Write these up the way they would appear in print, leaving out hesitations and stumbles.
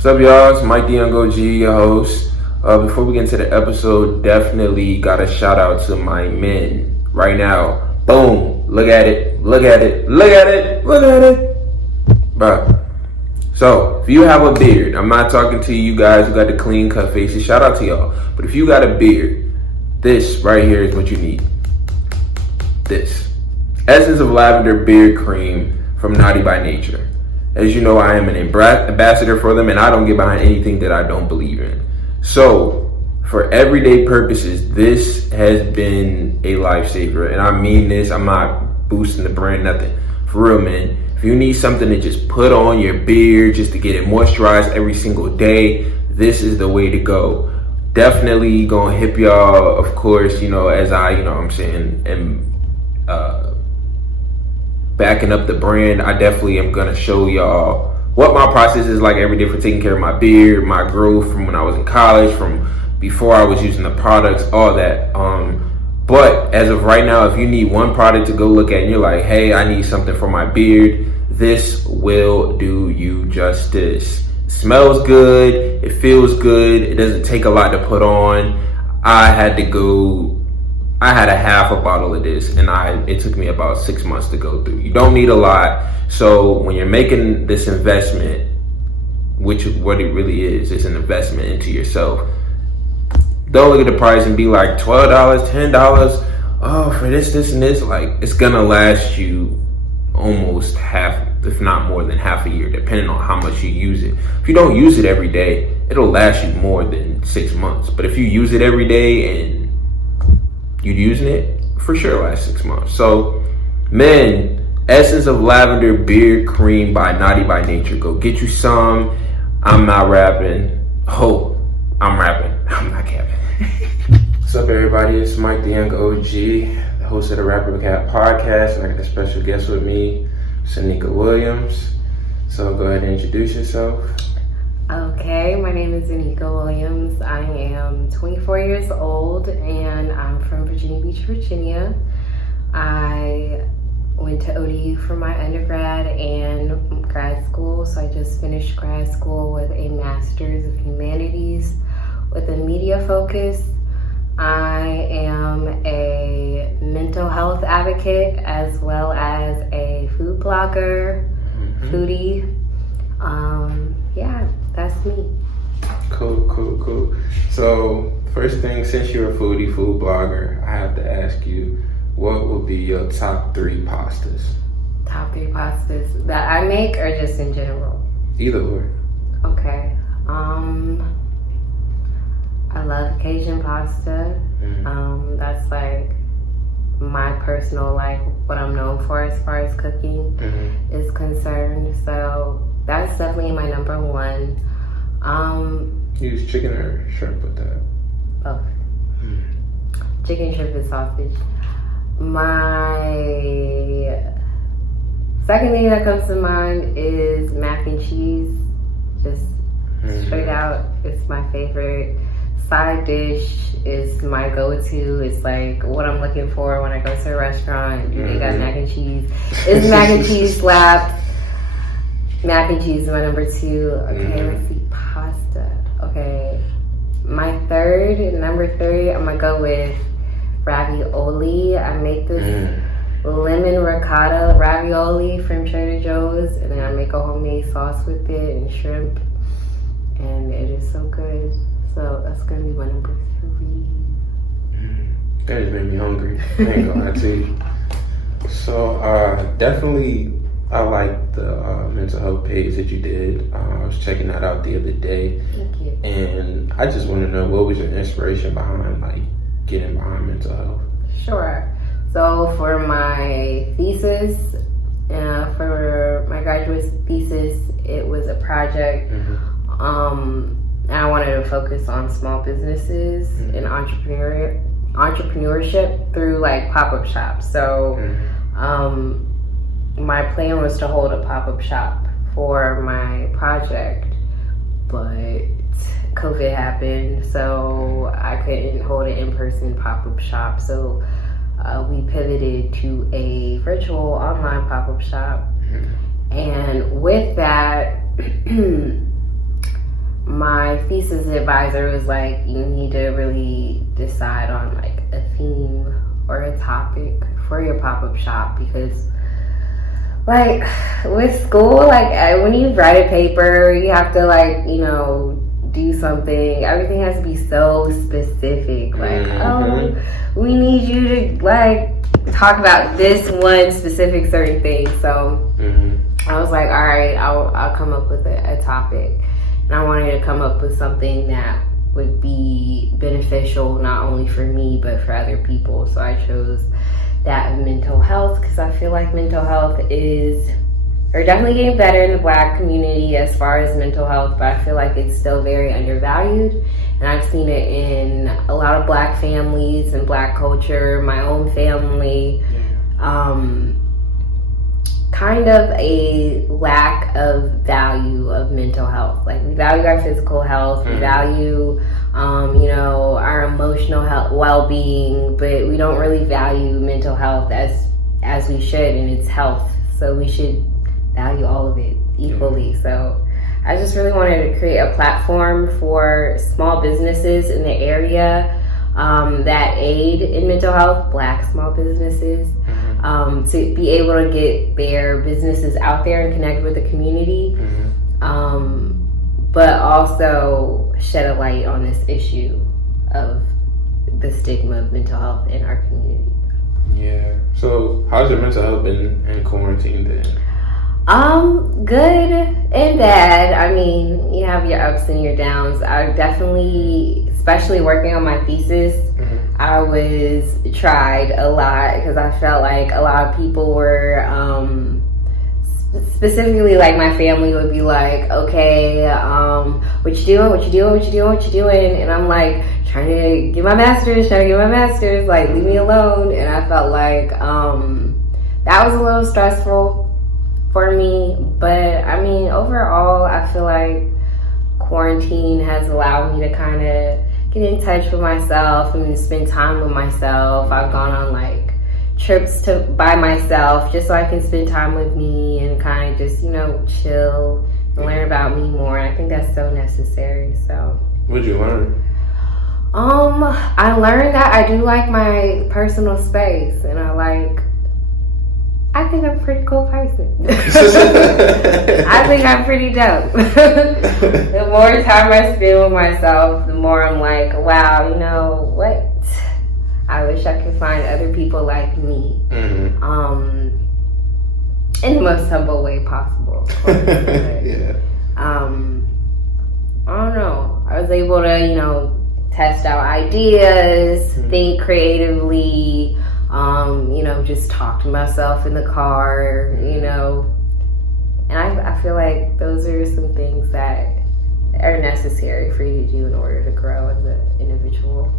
What's up, y'all? It's Mike the Young OG, your host. Before we get into the episode, definitely got a shout out to my men right now. Boom! Look at it! Look at it! Look at it! Look at it! Bruh. So, if you have a beard, I'm not talking to you guys who got the clean cut faces. Shout out to y'all. But if you got a beard, this right here is what you need. This Essence of Lavender Beard Cream from Naughty by Nature. As you know, I am an ambassador for them, and I don't get behind anything that I don't believe in. So, for everyday purposes, this has been a lifesaver. And I mean this, I'm not boosting the brand, nothing. For real, man. If you need something to just put on your beard, just to get it moisturized every single day, this is the way to go. Definitely gonna hip y'all, of course, as I, am backing up the brand. I definitely am gonna show y'all what my process is like every day for taking care of my beard, my growth from when I was in college, from before I was using the products, all that. But as of right now, if you need one product to go look at and you're like, hey, I need something for my beard, this will do you justice. It smells good, it feels good, it doesn't take a lot to put on. I had a half a bottle of this, and it took me about 6 months to go through. You don't need a lot. So when you're making this investment, which what it really is, it's an investment into yourself. Don't look at the price and be like $12, $10, oh, for this, and this. Like, it's gonna last you almost half, if not more than half a year, depending on how much you use it. If you don't use it every day, it'll last you more than 6 months. But if you use it every day and you're using it, for sure last 6 months. So, men, Essence of Lavender Beard Cream by Naughty by Nature. Go get you some. I'm not rapping. Oh, I'm rapping. I'm not capping. What's up, everybody? It's Mike the Young OG, the host of the Rapper Cat podcast, and I got a special guest with me, it's Anika Williams. So go ahead and introduce yourself. Okay, my name is Anika Williams. I am 24 years old, and I'm from Virginia Beach, Virginia. I went to ODU for my undergrad and grad school, so I just finished grad school with a Master's of Humanities with a media focus. I am a mental health advocate as well as a food blogger, Foodie. Yeah, that's me. Cool. So, first thing, since you're a foodie, food blogger, I have to ask you, what would be your top 3 pastas? Top 3 pastas that I make or just in general? Either or. Okay. I love Cajun pasta. That's like my personal, like what I'm known for as far as cooking is concerned. So that's definitely my number 1. You use chicken or shrimp with that? Both. Chicken, shrimp, and sausage. My second thing that comes to mind is mac and cheese. Just straight out, it's my favorite. Side dish is my go-to. It's like what I'm looking for when I go to a restaurant. They got mac and cheese. It's mac and cheese slapped. Mac and cheese is my number 2. Okay, let's see. Pasta. Okay. My number 3, I'm gonna go with ravioli. I make this lemon ricotta ravioli from Trader Joe's, and then I make a homemade sauce with it and shrimp, and it is so good. So that's gonna be my number 3. That just made me hungry. I ain't gonna lie to you. So definitely, I like the mental health page that you did. I was checking that out the other day. Thank you. And I just want to know, what was your inspiration behind getting behind mental health? Sure. So for my thesis, for my graduate thesis, it was a project. And I wanted to focus on small businesses and entrepreneurship through like pop-up shops. So my plan was to hold a pop-up shop for my project, but COVID happened, so I couldn't hold an in-person pop-up shop. So we pivoted to a virtual online pop-up shop. And with that, my thesis advisor was like, you need to really decide on like a theme or a topic for your pop-up shop, because like with school, like when you write a paper, you have to like, you know, do something. Everything has to be so specific. Like, oh, we need you to like talk about this one specific certain thing. So I was like, all right, I'll come up with a topic. And I wanted to come up with something that would be beneficial not only for me but for other people. So I chose that of mental health, because I feel like mental health is definitely getting better in the Black community as far as mental health, but I feel like it's still very undervalued. And I've seen it in a lot of Black families and Black culture, my own family. Kind of a lack of value of mental health. Like, we value our physical health, we value, you know, our emotional health, well-being, but we don't really value mental health as we should, and its health. So we should value all of it equally. So I just really wanted to create a platform for small businesses in the area that aid in mental health, Black small businesses, to be able to get their businesses out there and connect with the community, but also shed a light on this issue of the stigma of mental health in our community. Yeah. So how's your mental health been in quarantine then? Good and bad. I mean, you have your ups and your downs. I definitely, especially working on my thesis, I was tried a lot because I felt like a lot of people were, specifically like my family would be like, okay, what you doing? And I'm like, trying to get my master's, like, leave me alone. And I felt like that was a little stressful for me, but I mean, overall, I feel like quarantine has allowed me to kind of get in touch with myself and spend time with myself. I've gone on like trips by myself just so I can spend time with me and kind of just, you know, chill and learn about me more. And I think that's so necessary. So What'd you learn? I learned that I do like my personal space, and I think I'm a pretty cool person. I think I'm pretty dope. The more time I spend with myself, the more I'm like, wow, you know what? I wish I could find other people like me. In the most humble way possible, of course. Yeah. I don't know. I was able to, you know, test out ideas, think creatively, you know, just talk to myself in the car, you know, and I feel like those are some things that are necessary for you to do in order to grow as an individual.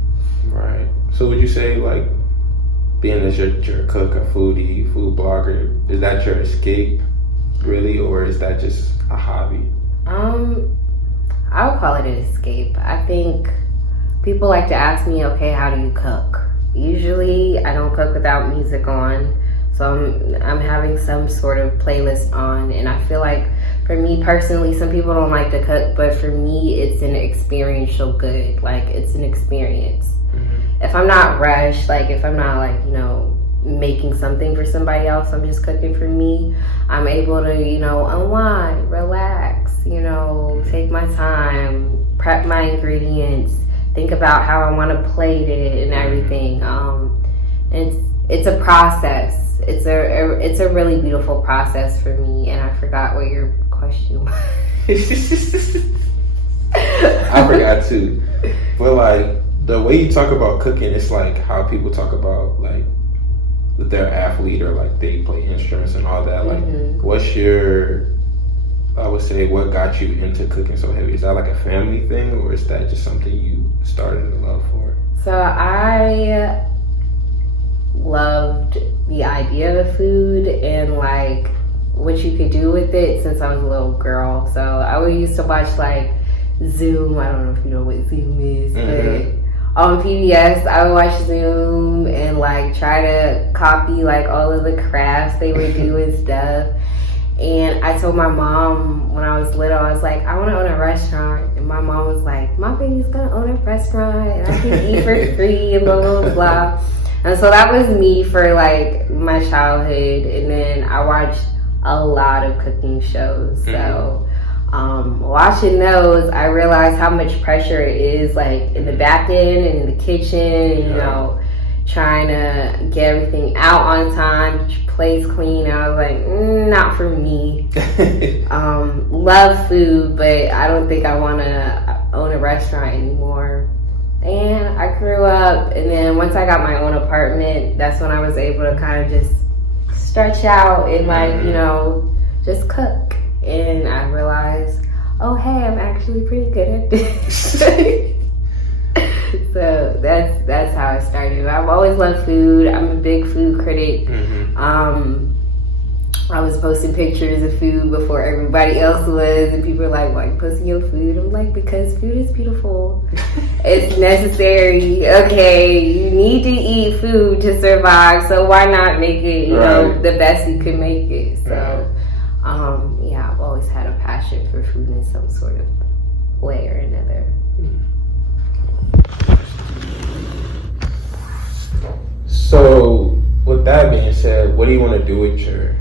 Right. So would you say, like, being that you're a cook, a foodie, food blogger, is that your escape, really, or is that just a hobby? I would call it an escape. I think people like to ask me, okay, how do you cook? Usually I don't cook without music on, so I'm having some sort of playlist on, and I feel like for me personally, some people don't like to cook, but for me it's an experiential good. Like, it's an experience. If I'm not rushed, like if I'm not like, you know, making something for somebody else, I'm just cooking for me, I'm able to, you know, unwind, relax, you know, take my time, prep my ingredients, think about how I want to plate it and everything. It's a process. It's a really beautiful process for me. And I forgot what your question was. I forgot too. But like, the way you talk about cooking, it's like how people talk about like their athlete or like they play instruments and all that. Like, what's your, I would say, what got you into cooking so heavy? Is that like a family thing, or is that just something you started to love for? So I loved the idea of food and like what you could do with it since I was a little girl. So I would used to watch like Zoom. I don't know if you know what Zoom is, but on PBS I would watch Zoom and like try to copy like all of the crafts they would do and stuff. And I told my mom when I was little, I was like, I want to own a restaurant. And my mom was like, my baby's going to own a restaurant and I can eat for free and blah, blah, blah. And so that was me for like my childhood. And then I watched a lot of cooking shows. So watching those, I realized how much pressure it is like in the back end and in the kitchen, you know, trying to get everything out on time, get your plates clean. I was like, not for me. Love food, but I don't think I want to own a restaurant anymore. And I grew up, and then once I got my own apartment, that's when I was able to kind of just stretch out and like, you know, just cook. And I realized, oh hey, I'm actually pretty good at this. So that's how I started. I've always loved food. I'm a big food critic. I was posting pictures of food before everybody else was, and people were like, why are you posting your food? I'm like, because food is beautiful. It's necessary. Okay, you need to eat food to survive, so why not make it, you know, the best you can make it? So, yeah, I've always had a passion for food in some sort of way or another. So, with that being said, what do you want to do with your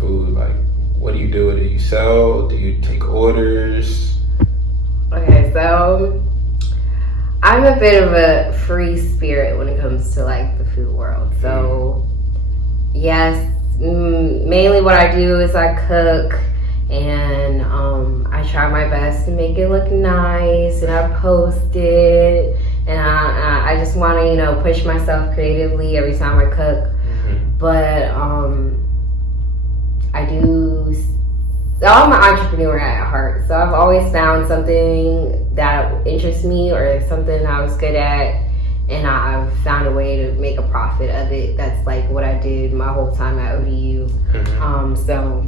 food? Like, what do you do with it? Do you sell? Do you take orders? Okay, so I'm a bit of a free spirit when it comes to like the food world. So yes, mainly what I do is I cook, and I try my best to make it look nice, and I post it, and I just want to, you know, push myself creatively every time I cook. But I'm an entrepreneur at heart, so I've always found something that interests me or something I was good at, and I've found a way to make a profit of it. That's like what I did my whole time at ODU. So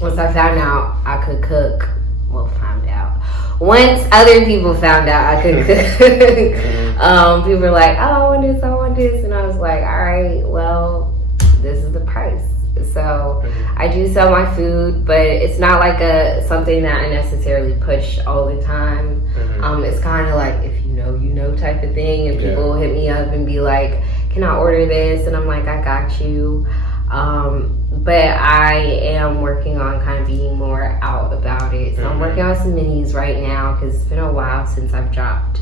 once I found out I could cook, once other people found out I could cook, people were like, oh, I want this, and I was like, all right, well, this is the price. So I do sell my food, but it's not like something that I necessarily push all the time. It's kind of like, if you know type of thing, and people hit me up and be like, can I order this? And I'm like, I got you. But I am working on kind of being more out about it. So I'm working on some menus right now, because it's been a while since I've dropped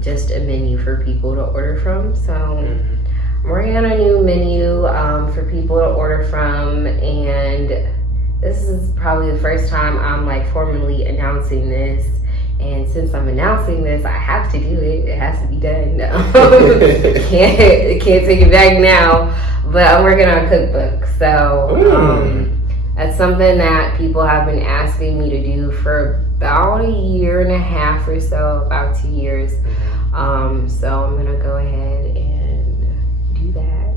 just a menu for people to order from. So I'm working on a new menu for people to order from, and this is probably the first time I'm like formally announcing this. And since I'm announcing this, I have to do it. It has to be done. Can't take it back now. But I'm working on a cookbook. So that's something that people have been asking me to do for about a year and a half or so, about 2 years. So I'm going to go ahead and do that.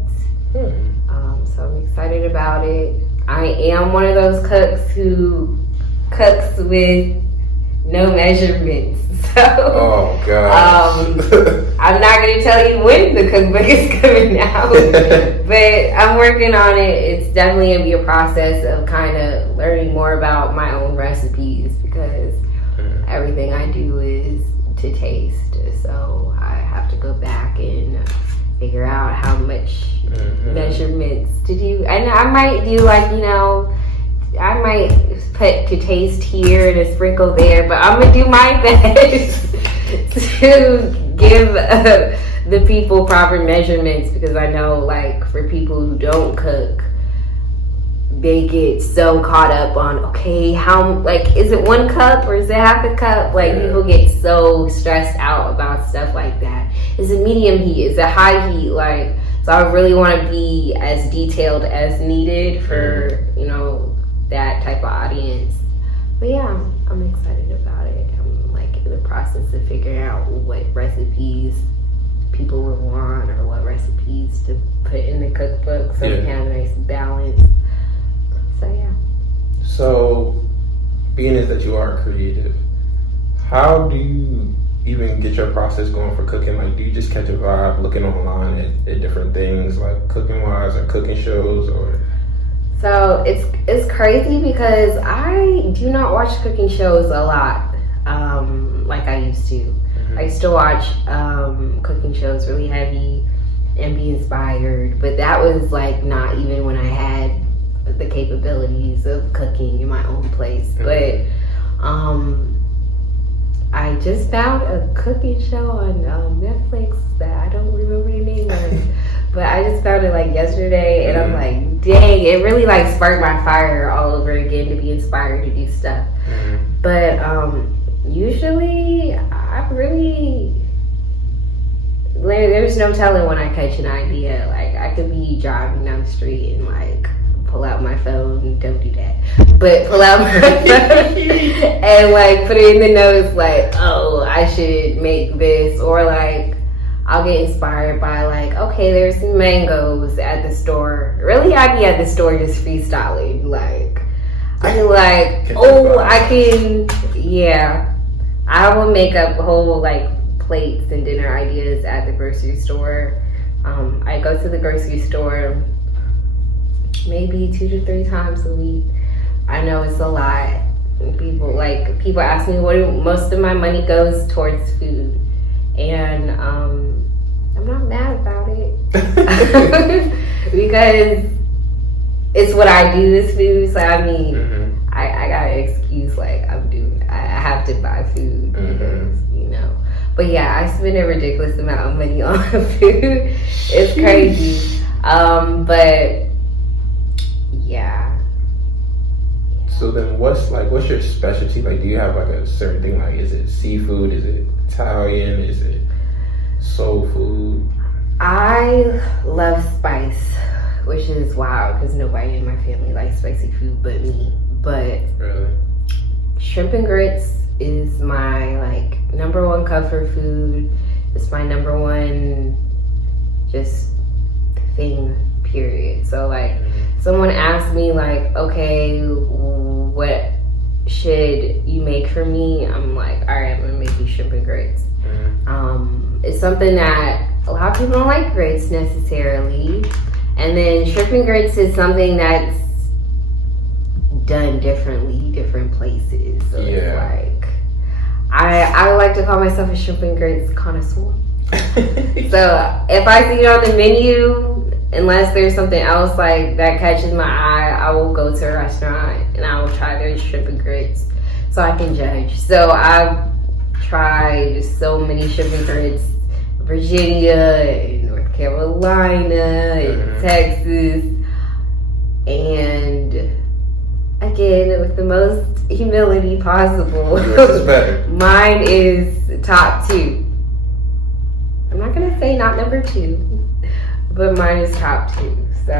So I'm excited about it. I am one of those cooks who cooks with no measurements. So I'm not going to tell you when the cookbook is coming out, but I'm working on it. It's definitely going to be a process of kind of learning more about my own recipes, because everything I do is to taste. So I have to go back and figure out how much measurements to do. And I might do like, you know, I might put to taste here and a sprinkle there, but I'm gonna do my best to give the people proper measurements, because I know, like, for people who don't cook, they get so caught up on, okay, how, like, is it 1 cup or is it half a cup? Like, people get so stressed out about stuff like that. Is it medium heat? Is it high heat? Like, so I really want to be as detailed as needed for, you know, that type of audience. But yeah, I'm excited about it. I'm like in the process of figuring out what recipes people would want, or what recipes to put in the cookbook, so we have a nice balance. So yeah. So, being as that you are creative, how do you even get your process going for cooking? Like, do you just catch a vibe looking online at different things, like cooking wise or cooking shows, or? So it's crazy because I do not watch cooking shows a lot, like I used to. Mm-hmm. I used to watch cooking shows really heavy and be inspired, but that was like not even when I had the capabilities of cooking in my own place. Mm-hmm. But I just found a cooking show on Netflix that I don't remember the name of, but I just found it like yesterday, and I'm like, dang, it really like sparked my fire all over again to be inspired to do stuff. Mm-hmm. But usually I really, there's no telling when I catch an idea. Like I could be driving down the street and like pull out my phone. Don't do that. But pull out my phone and like put it in the notes like, oh, I should make this. Or like I'll get inspired by like, okay, there's some mangoes at the store. Really, I'd be at the store just freestyling. Like I'd be like, oh, I can, yeah. I will make up whole like plates and dinner ideas at the grocery store. I go to the grocery store maybe 2 to 3 times a week. I know it's a lot. People ask me what most of my money goes towards food, and I'm not mad about it because it's what I do is food. So I mean, I got an excuse like I have to buy food because But yeah, I spend a ridiculous amount of money on food. It's crazy. But yeah. So then what's your specialty? Like, do you have like a certain thing? Like, is it seafood? Is it Italian? Is it soul food? I love spice, which is wild because nobody in my family likes spicy food but me. But really, shrimp and grits is my like number one comfort food. It's my number one just thing, period. So like someone asked me like, okay, what should you make for me? I'm like, all right, I'm gonna make you shrimp and grits. It's something that a lot of people don't like grits necessarily, and then shrimp and grits is something that's done differently, different places. So it's like I like to call myself a shrimp and grits connoisseur. So if I see it on the menu, unless there's something else like that catches my eye, I will go to a restaurant and I will try their shrimp and grits so I can judge. So I've tried so many shrimp and grits, Virginia and North Carolina and Texas, and again, with the most humility possible, mine is top 2. I'm not gonna say not number 2, but mine is top 2. So,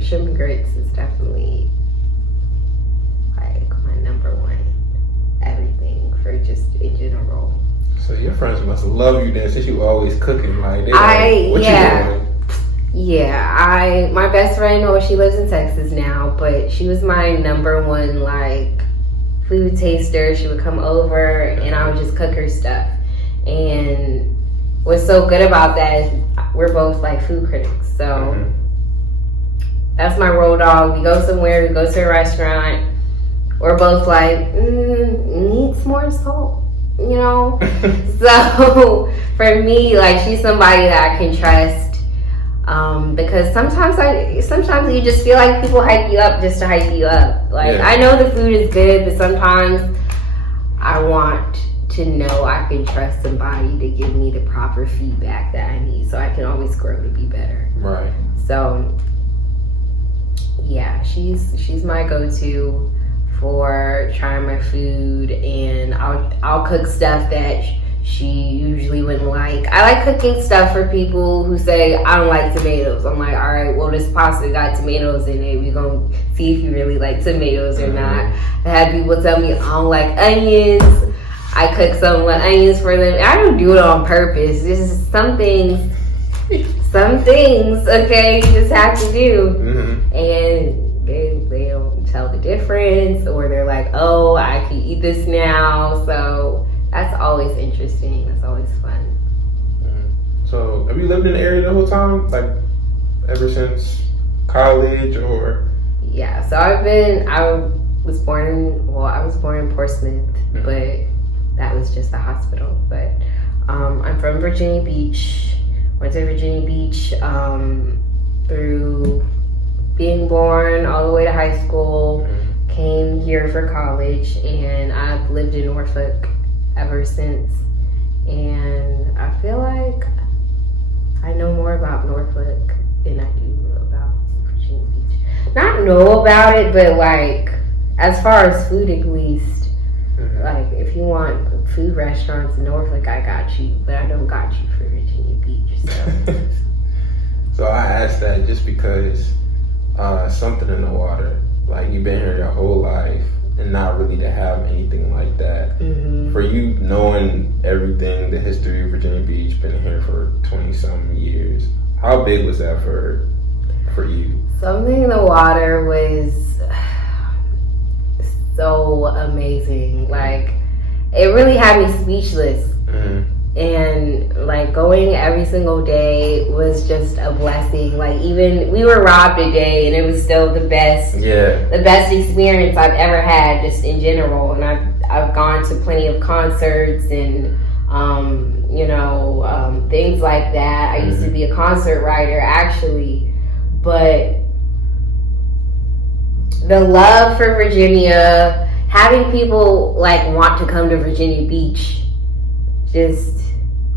shrimp and grits is definitely like my number 1 everything for just in general. So your friends must love you then, since you always cooking. Like, they what you doing? Yeah, my best friend, she lives in Texas now, but she was my number 1 like food taster. She would come over and I would just cook her stuff. And what's so good about that is we're both like food critics. So that's my road dog. We go somewhere, we go to a restaurant, we're both like, needs more salt, So for me, like, she's somebody that I can trust. Because sometimes you just feel like people hype you up just to hype you up. Like, I know the food is good, but sometimes I want to know I can trust somebody to give me the proper feedback that I need so I can always grow to be better. Right. So yeah, she's my go-to for trying my food, and I'll cook stuff that she usually wouldn't like. I like cooking stuff for people who say, I don't like tomatoes. I'm like, all right, well, this pasta got tomatoes in it. We're going to see if you really like tomatoes or not. I had people tell me I don't like onions. I cook some with onions for them. I don't do it on purpose. This is some things, okay, you just have to do. And they don't tell the difference, or they're like, oh, I can eat this now. So that's always interesting. That's always fun. So have you lived in the area the whole time? Like, ever since college or? Yeah, so I was born in Portsmouth, but that was just a hospital. But I'm from Virginia Beach. Went to Virginia Beach through being born all the way to high school. Came here for college, and I've lived in Norfolk ever since. And I feel like I know more about Norfolk than I do about Virginia Beach. Not know about it, but like as far as food at least, like if you want food restaurants in Norfolk, I got you, but I don't got you for Virginia Beach. So, so I asked that just because something in the water. Like you've been here your whole life and not really to have anything like that. For you knowing everything, the history of Virginia Beach, been here for 20-something years, how big was that for you? Something in the water was so amazing. Like it really had me speechless. And like going every single day was just a blessing. Like even we were robbed a day and it was still the best experience I've ever had just in general. And I've gone to plenty of concerts and things like that. I used to be a concert writer actually, but the love for Virginia, having people like want to come to Virginia Beach just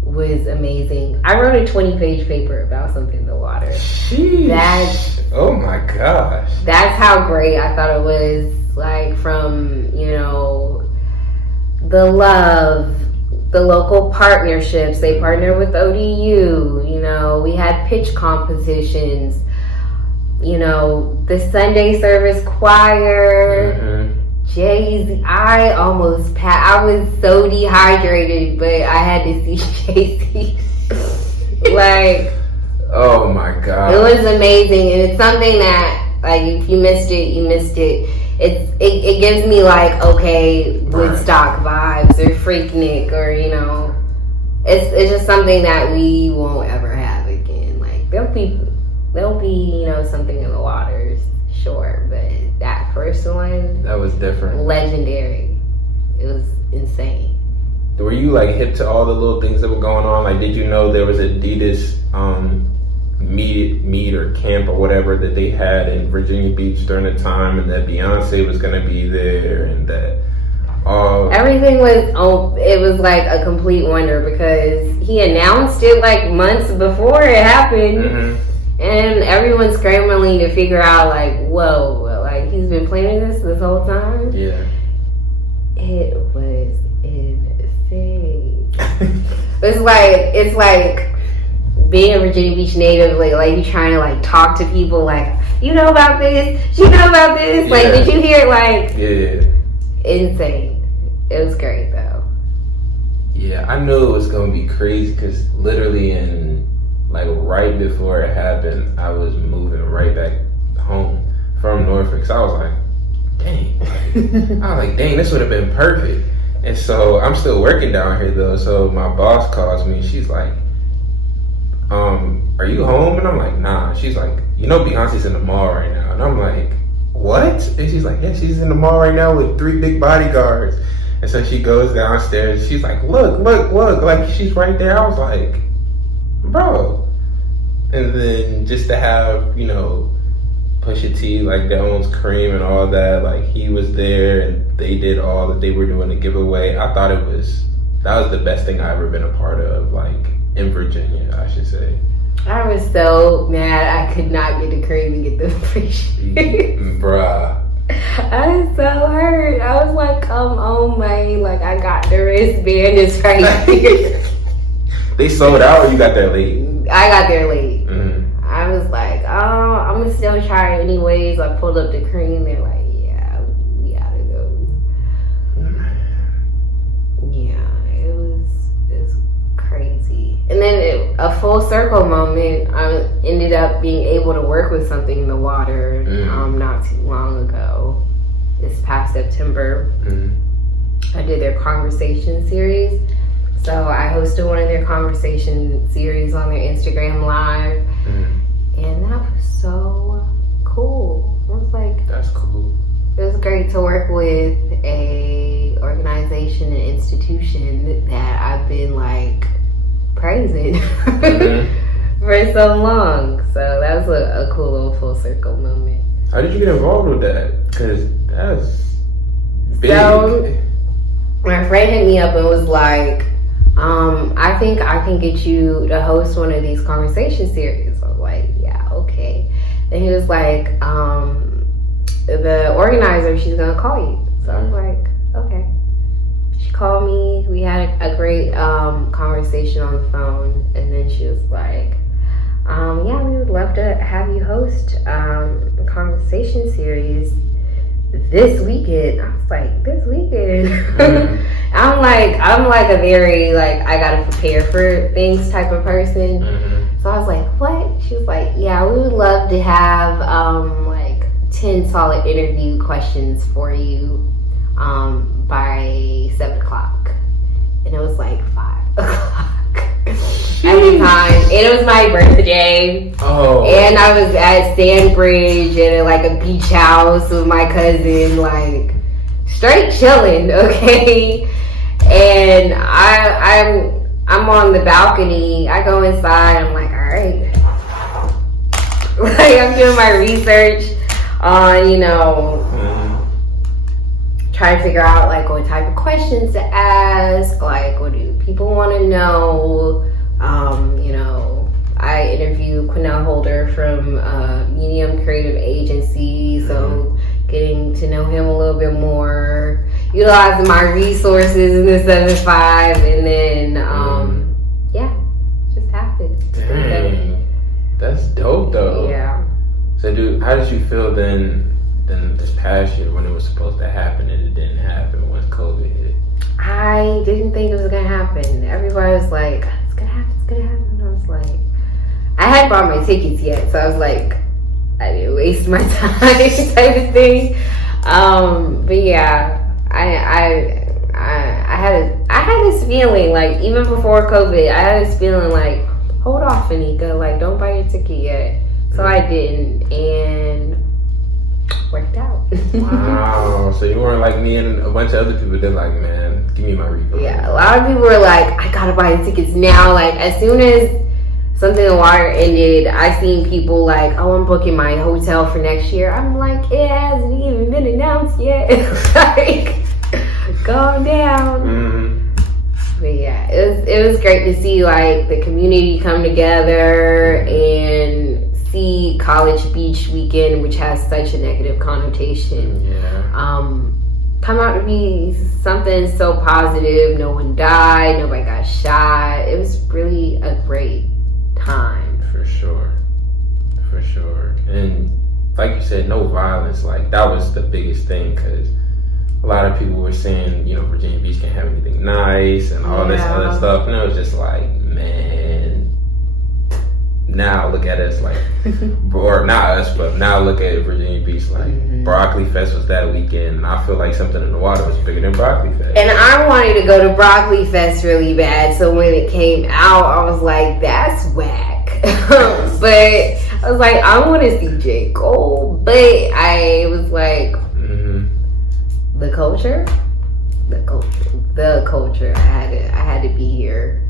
was amazing. I wrote a 20-page paper about something in the water. Sheesh. Oh my gosh. That's how great I thought it was. Like from, the love, the local partnerships. They partner with ODU. We had pitch competitions. The Sunday service choir. Jay-Z, I almost passed. I was so dehydrated, but I had to see Jay-Z. Like, oh my god, it was amazing, and it's something that, like, if you missed it, you missed it. It gives me like, okay, Woodstock vibes or Freaknik, or it's just something that we won't ever have again. Like there'll be something in the waters, sure, but that first one, that was different, legendary. It was insane. Were you like hip to all the little things that were going on? Like, did you know there was Adidas meet or camp or whatever that they had in Virginia Beach during the time, and that Beyonce was going to be there, and that everything was it was like a complete wonder because he announced it like months before it happened. And everyone's scrambling to figure out, like, whoa, like he's been planning this whole time. Yeah, it was insane. it's like being a Virginia Beach native, like you trying to like talk to people, like you know about this. Yeah. Like, did you hear it? Like, yeah, insane. It was great though. Yeah, I knew it was gonna be crazy because literally like right before it happened, I was moving right back home from Norfolk. So I was like, dang, this would have been perfect. And so I'm still working down here though. So my boss calls me. She's like, are you home? And I'm like, nah. She's like, Beyonce's in the mall right now. And I'm like, what? And she's like, yeah, she's in the mall right now with 3 big bodyguards. And so she goes downstairs. She's like, look, like she's right there. I was like, bro. And then just to have, Pusha T, like that owns Cream and all that, like he was there and they did all that they were doing to give away. I thought that was the best thing I ever been a part of, like in Virginia, I should say. I was so mad I could not get to Cream and get the free Bruh. I was so hurt. I was like, come on, man. Like, I got the wristband. It's right here. They sold out or you got there late? I got there late. I was like, oh, I'm going to still try anyways. I pulled up the Cream. They're like, yeah, we gotta go. Yeah, it was crazy. And then a full circle moment, I ended up being able to work with something in the water not too long ago. This past September, I did their conversation series. So I hosted one of their conversation series on their Instagram Live. And that was so cool. I was like, that's cool. it was great to work with a organization and institution that I've been like praising for so long. So that was a cool little full circle moment. How did you get involved with that? Because that's big. So my friend hit me up and was like, I think I can get you to host one of these conversation series. I was like, yeah, okay. And he was like, the organizer, she's gonna call you. So I was like, okay. She called me. We had a great conversation on the phone, and then she was like, yeah, we would love to have you host a conversation series this weekend. I was like, this weekend? I'm like a very like I gotta prepare for things type of person. So I was like, what? She was like, yeah, we would love to have like 10 solid interview questions for you by 7 o'clock. And it was like 5 o'clock at the time. And it was my birthday. Oh. And I was at Sandbridge at like a beach house with my cousin, like straight chilling, okay? And I'm on the balcony. I go inside, I'm like, all right. Like I'm doing my research on, trying to figure out like what type of questions to ask, like what do people want to know. I interviewed Quinell Holder from Medium Creative Agency, so getting to know him a little bit more, utilizing my resources in the 7-5, and then yeah, it just happened. Dang, that's dope though. Yeah. So, dude, how did you feel then this past year when it was supposed to happen and it didn't happen once COVID hit? I didn't think it was gonna happen. Everybody was like, it's gonna happen, it's gonna happen. And I was like, I hadn't bought my tickets yet, so I was like, I didn't waste my time type of thing. But yeah, I had this feeling, like even before COVID, I had this feeling like, hold off, Anika, like don't buy your ticket yet. So I didn't, and worked out. Wow. So you weren't like me and a bunch of other people that like, man, give me my refund. Yeah, a lot of people were like, I gotta buy the tickets now. Like as soon as Something in the Water ended, I seen people like, oh, I'm booking my hotel for next year. I'm like, it hasn't even been announced yet. Like, calm down. But yeah, it was great to see like the community come together and see College Beach weekend, which has such a negative connotation, come out to be something so positive. No one died, nobody got shot. It was really a great time. For sure. And like you said, no violence. Like that was the biggest thing, because a lot of people were saying, Virginia Beach can't have anything nice and all this other stuff. And it was just like, man, now look at us like, or not us, but now look at Virginia Beach like Broccoli Fest was that weekend. And I feel like Something in the Water was bigger than Broccoli Fest. And I wanted to go to Broccoli Fest really bad. So when it came out, I was like, that's whack. But I was like, I want to see J. Cole. But I was like, the culture. I had to be here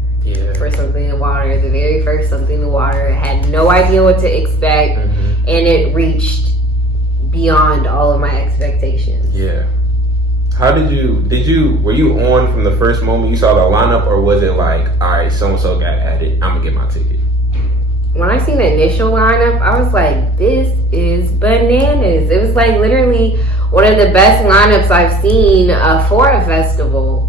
for Something in the Water. The very first Something in the Water. I had no idea what to expect, and it reached beyond all of my expectations. Yeah. How were you on from the first moment you saw the lineup, or was it like, all right, so and so got added, I'm gonna get my ticket? When I seen the initial lineup, I was like, this is bananas. It was like literally one of the best lineups I've seen for a festival.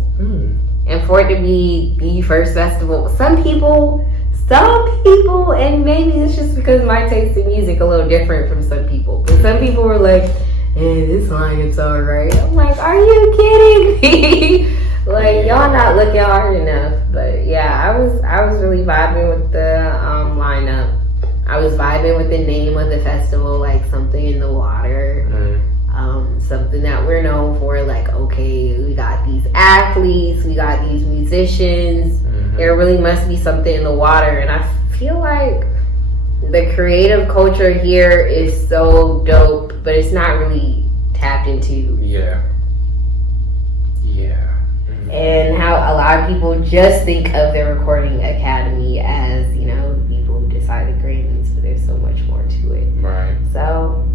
And for it to be the first festival, some people, and maybe it's just because my taste in music a little different from some people, but some people were like, hey, this lineup's alright. I'm like, are you kidding me? Like, y'all not looking hard enough. But yeah, I was really vibing with the lineup. I was vibing with the name of the festival, like Something in the Water. Something that we're known for, like, okay, we got these athletes, we got these musicians, there really must be something in the water. And I feel like the creative culture here is so dope, but it's not really tapped into. Yeah. And how a lot of people just think of the Recording Academy as, you know, the people who decide the Grammys, but there's so much more to it. Right. So,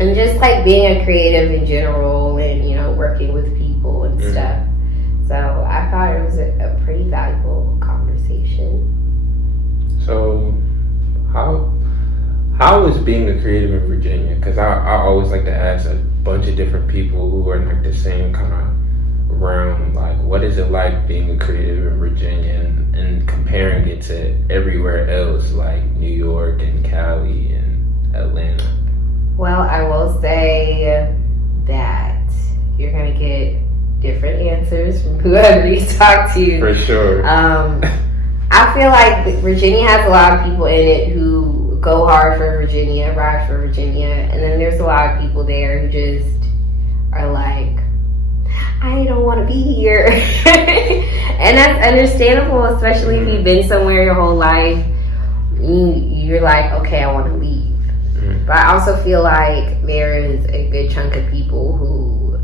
and just like being a creative in general and, you know, working with people and stuff. So I thought it was a pretty valuable conversation. So how is being a creative in Virginia? Because I always like to ask a bunch of different people who are in like the same kind of realm, like what is it like being a creative in Virginia and comparing it to everywhere else, like New York and Cali and Atlanta? Well, I will say that you're going to get different answers from whoever you talk to. For sure. I feel like Virginia has a lot of people in it who go hard for Virginia, ride for Virginia, and then there's a lot of people there who just are like, I don't want to be here. And that's understandable, especially if you've been somewhere your whole life. You're like, okay, I want to leave. But I also feel like there is a good chunk of people who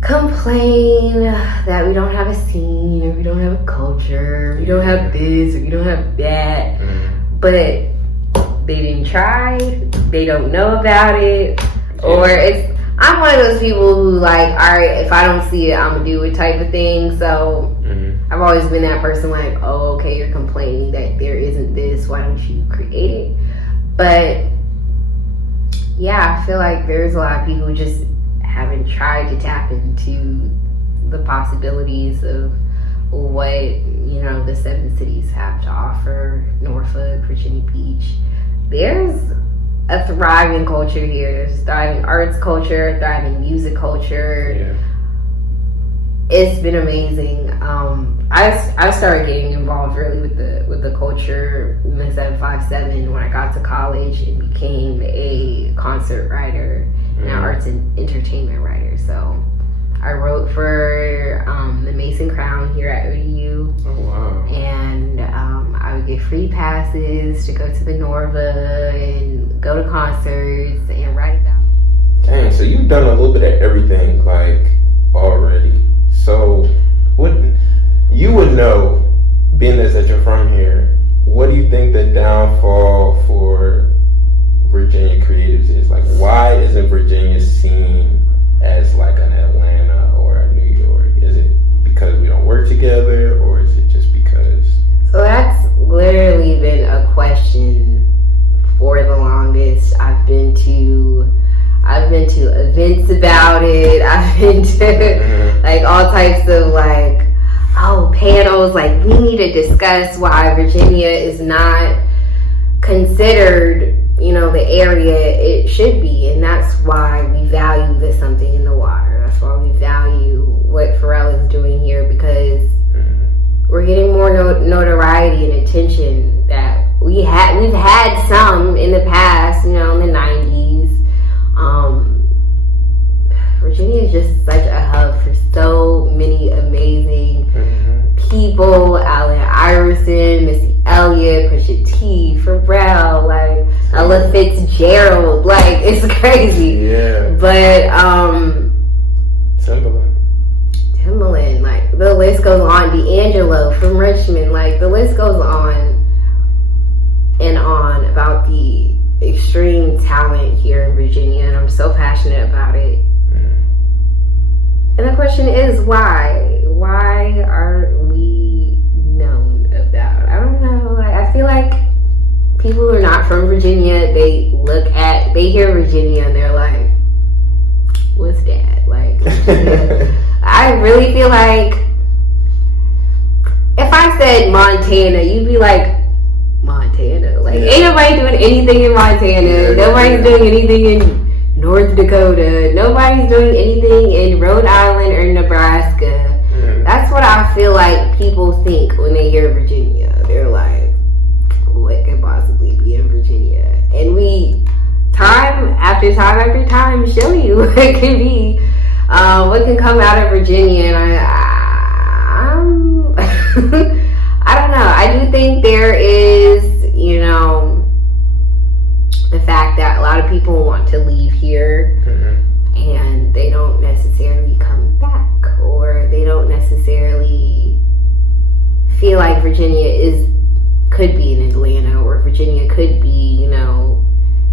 complain that we don't have a scene, or we don't have a culture, we don't have this, or we don't have that. But they didn't try, they don't know about it, or I'm one of those people who like, all right, if I don't see it, I'm gonna do it type of thing. So I've always been that person like, oh, okay, you're complaining that there isn't this, why don't you create it? But yeah, I feel like there's a lot of people who just haven't tried to tap into the possibilities of what, you know, the 7 cities have to offer. Norfolk, Virginia Beach. There's a thriving culture here. There's a thriving arts culture, thriving music culture. Yeah. It's been amazing. I started getting involved really with the culture in the 757 when I got to college and became a concert writer and an arts and entertainment writer. So I wrote for the Mason Crown here at ODU. Oh wow! And I would get free passes to go to the Norva and go to concerts and write about. Dang, so you've done a little bit of everything like already. So what you would know, being that you're from here, what do you think the downfall for Virginia creatives is? Like, why isn't Virginia seen as like an Atlanta or a New York? Is it because we don't work together, or is it just because? So that's literally been a question for the longest. I've been to events about it. I've been to like all types of like, panels, like we need to discuss why Virginia is not considered, you know, the area it should be. And that's why we value the something in the water. That's why we value what Pharrell is doing here, because we're getting more notoriety and attention that we've had some in the past, you know, in the 90s. Virginia is just such a hub for so many amazing people. Allen Iverson, Missy Elliott, Pusha T, Pharrell, like Ella Fitzgerald, like it's crazy. Yeah. But Timbaland, like the list goes on. D'Angelo from Richmond, like the list goes on and on about the extreme talent here in Virginia, and I'm so passionate about it. And the question is, why? Why aren't we known about? I don't know. Like, I feel like people who are not from Virginia, they hear Virginia and they're like, what's that? Like, I really feel like if I said Montana, you'd be like, Montana? Like, ain't nobody doing anything in Montana. Nobody's doing anything in North Dakota. Nobody's doing anything in Rhode Island or Nebraska. That's what I feel like people think when they hear Virginia. They're like, what could possibly be in Virginia? And we, time after time, show you what it can be, what can come out of Virginia. And I don't know. I do think there is, you fact that a lot of people want to leave here and they don't necessarily come back, or they don't necessarily feel like Virginia could be in Atlanta, or Virginia could be, you know,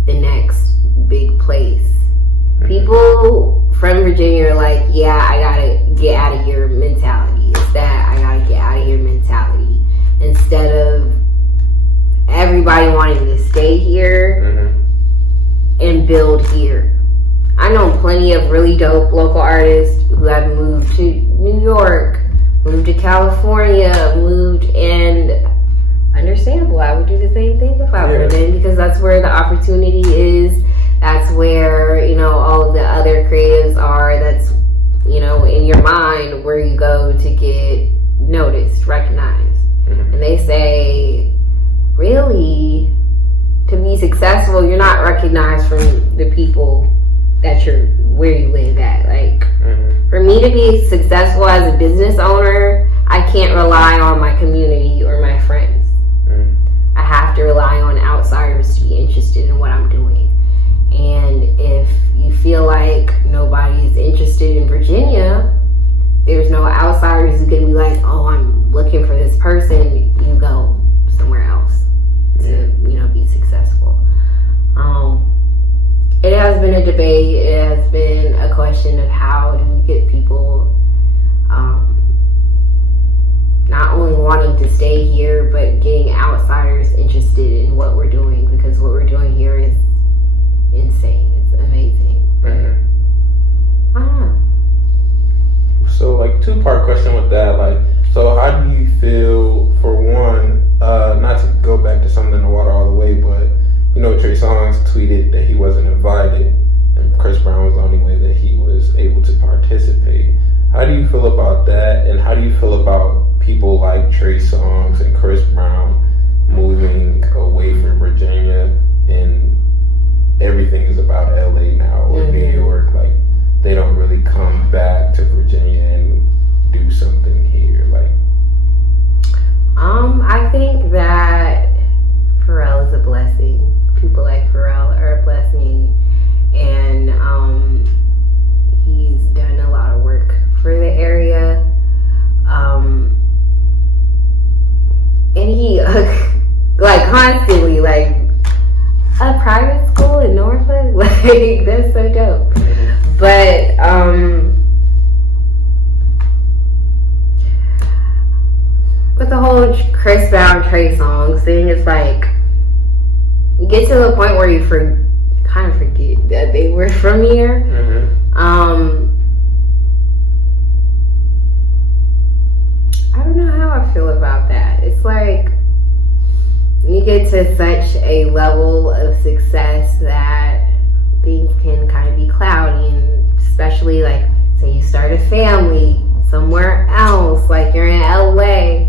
the next big place. People from Virginia are like, yeah, I gotta get out of here mentality. It's that I gotta get out of here mentality. Instead of everybody wanting to stay here and build here. I know plenty of really dope local artists who have moved to New York, moved to California, and understandable. I would do the same thing if I were in, because that's where the opportunity is. That's where, you know, all of the other creatives are. That's, you know, in your mind where you go to get noticed, recognized. And they say, really, to be successful, you're not recognized from the people where you live at. Like, for me to be successful as a business owner, I can't rely on my community or my friends. I have to rely on outsiders to be interested in what I'm doing. And if you feel like nobody is interested in Virginia, there's no outsiders who can be like, oh, I'm looking for this person. You go somewhere else to, you know, be successful. It has been a debate. It has been a question of how do we get people not only wanting to stay here, but getting outsiders interested in what we're doing, because what we're doing here is insane. It's amazing. I don't know. So, like, two-part question with that. Like, so how do you feel, for one, not to go back to something in the water all the way, but, you know, Trey Songz tweeted that he wasn't invited, and Chris Brown was the only way that he was able to participate. How do you feel about that, and how do you feel about people like Trey Songz and Chris Brown moving away from Virginia, and everything is about LA now, or New York? Like, they don't really come back to Virginia and do something here. Like, I think that Pharrell is a blessing. People like Pharrell are a blessing, and he's done a lot of work for the area. And he like constantly, like, a private school in Norfolk, like, that's so dope. But with the whole Chris Brown, Trey Songz thing, it's like you get to the point where you kind of forget that they were from here. I don't know how I feel about that. It's like you get to such a level of success that things can kind of be cloudy, and especially, like, say you start a family somewhere else, like you're in LA.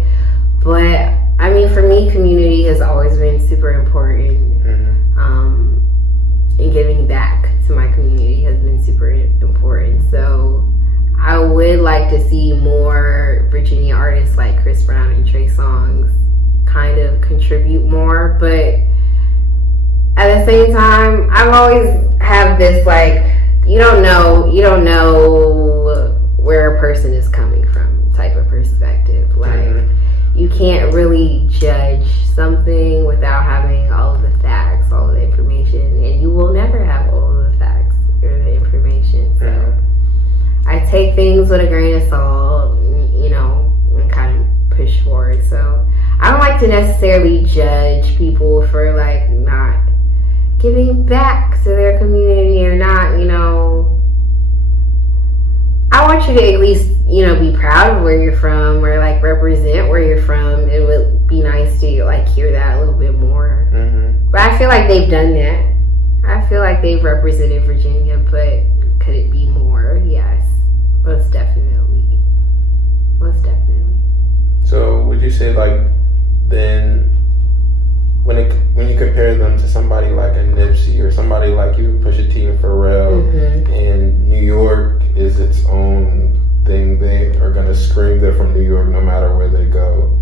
But I mean, for me, community has always been super important. And giving back to my community has been super important. So I would like to see more Virginia artists like Chris Brown and Trey Songz kind of contribute more. But at the same time, I've always have this, like, you don't know where a person is coming from type of perspective. Like, you can't really judge something without having all of the facts, all of the information, and you will never have all of the facts or the information. So I take things with a grain of salt, you know, and kind of push forward. So I don't like to necessarily judge people for, like, not giving back to their community or not, you know. I want you to at least, you know, be proud of where you're from, or, like, represent where you're from. It would be nice to, like, hear that a little bit more. But I feel like they've done that. I feel like they've represented Virginia, but could it be more? Yes, most definitely. Most definitely. so would you say, like, then when you compare them to somebody like a Nipsey or somebody like you, Pusha T and Pharrell, and New York is its own thing, they are gonna scream they're from New York no matter where they go.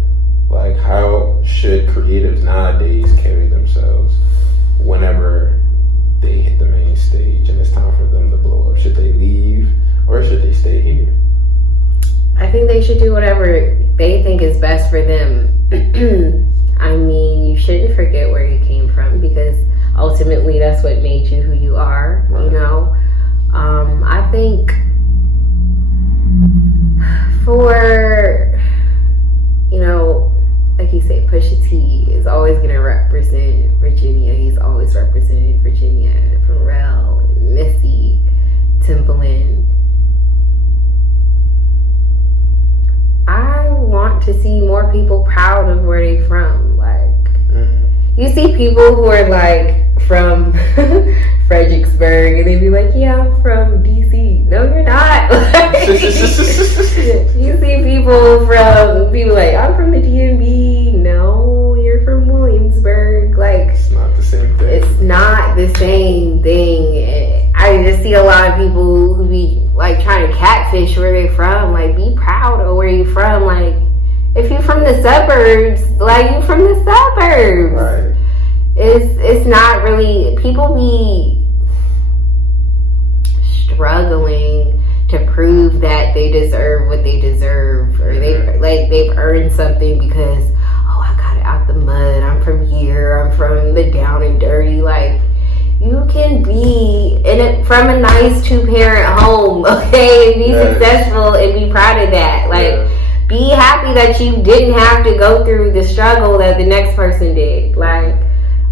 Like, how should creatives nowadays carry themselves whenever they hit the main stage and it's time for them to blow up? Should they leave or should they stay here? I think they should do whatever they think is best for them. I mean, you shouldn't forget where you came from because ultimately that's what made you who you are, you know? I think for, you know, like you say, Pusha T is always going to represent Virginia. He's always represented Virginia. Pharrell, Missy, Timbaland. I want to see more people proud of where they from. Like, you see people who are like from Fredericksburg and they be like, yeah, I'm from DC. No, you're not. Like, you see people like, I'm from the DMV. No, you're from Williamsburg. Like, it's not the same thing. It's not the same thing. I just see a lot of people who be like trying to catfish where they're from. Like, be proud of where you're from. Like, if you're from the suburbs, like, you're from the suburbs. Right. It's not really, people be struggling to prove that they deserve what they deserve, or they've earned something because, oh, I got it out the mud, I'm from here, I'm from the down and dirty. Like, you can be from a nice 2-parent home, okay, and be successful and be proud of that. Like, be happy that you didn't have to go through the struggle that the next person did. Like,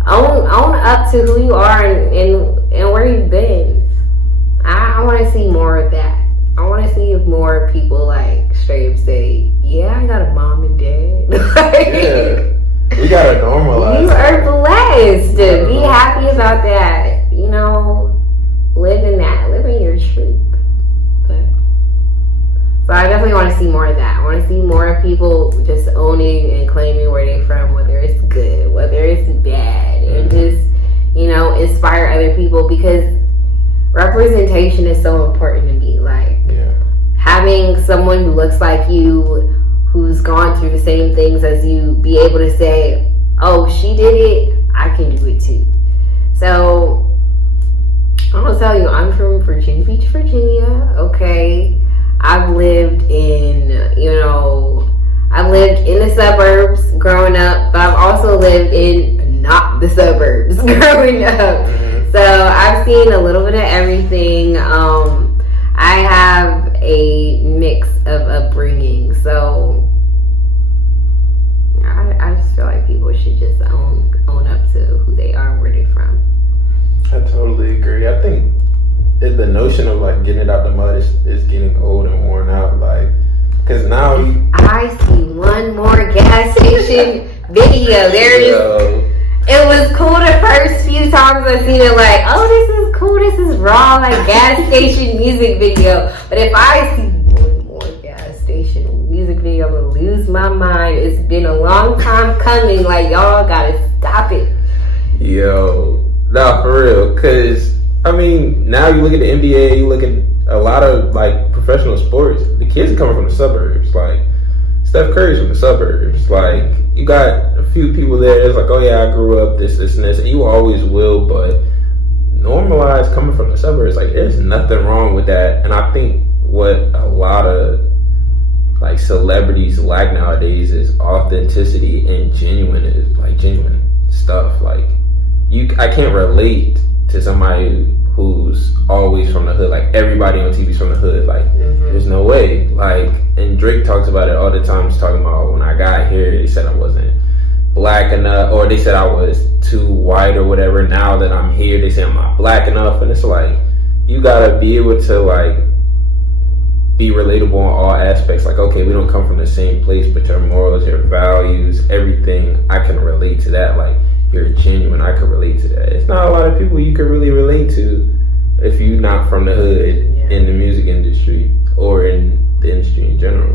own up to who you are and where you've been. I want to see more of that. I want to see if more people like straight up say, yeah, I got a mom and dad. We gotta normalize. You are blessed. Be happy about that. You know, live in your truth. So I definitely want to see more of that. I want to see more people just owning and claiming where they're from, whether it's good, whether it's bad, and just, you know, inspire other people, because representation is so important to me. Like, having someone who looks like you, who's gone through the same things as you, be able to say, oh, she did it, I can do it too. So I'm gonna tell you, I'm from Virginia Beach, Virginia, okay? I've lived in the suburbs growing up, but I've also lived in not the suburbs growing up. So I've seen a little bit of everything. I have a mix of upbringing, so I just feel like people should just own up to who they are and where they're from. I totally agree. I think the notion of like getting it out the mud is getting old and worn out. Like, because now I see one more gas station video. It was cool the first few times I seen it. Like, oh, this is cool. This is raw, like gas station music video. But if I see one more gas station music video, I'm gonna lose my mind. It's been a long time coming. Like, y'all gotta stop it. Yo, nah, for real. Cause I mean, now you look at the NBA, you look at a lot of like professional sports, the kids are coming from the suburbs. Like, Steph Curry's from the suburbs. Like, you got a few people there that's like, oh yeah, I grew up this, and this, and you always will, but normalize coming from the suburbs. Like, there's nothing wrong with that. And I think what a lot of like celebrities lack nowadays is authenticity and genuine stuff. Like, I can't relate to somebody who's always from the hood. Like, everybody on TV's from the hood. Like, there's no way. Like, and Drake talks about it all the time. He's talking about, when I got here, they said I wasn't black enough, or they said I was too white or whatever. Now that I'm here, they say I'm not black enough. And it's like, you gotta be able to like be relatable on all aspects. Like, okay, we don't come from the same place, but your morals, your values, everything, I can relate to that. Like, you're genuine, I can relate to that. It's not a lot of people you can really relate to if you're not from the hood in the music industry or in the industry in general.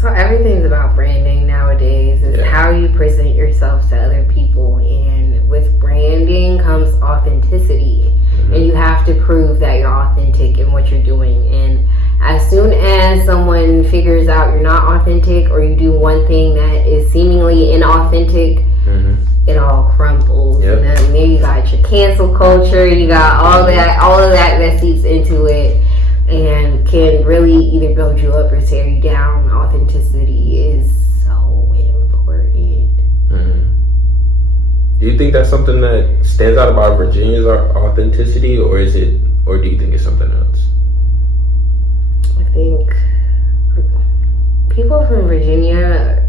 So everything's about branding nowadays. It's how you present yourself to other people, and with branding comes authenticity. And you have to prove that you're authentic in what you're doing. And as soon as someone figures out you're not authentic, or you do one thing that is seemingly inauthentic, it all crumbles. Yep. And then you got your cancel culture, you got all of that seeps into it and can really either build you up or tear you down. Authenticity is so important. Mm-hmm. Do you think that's something that stands out about Virginia's authenticity, or do you think it's something else? I think people from Virginia,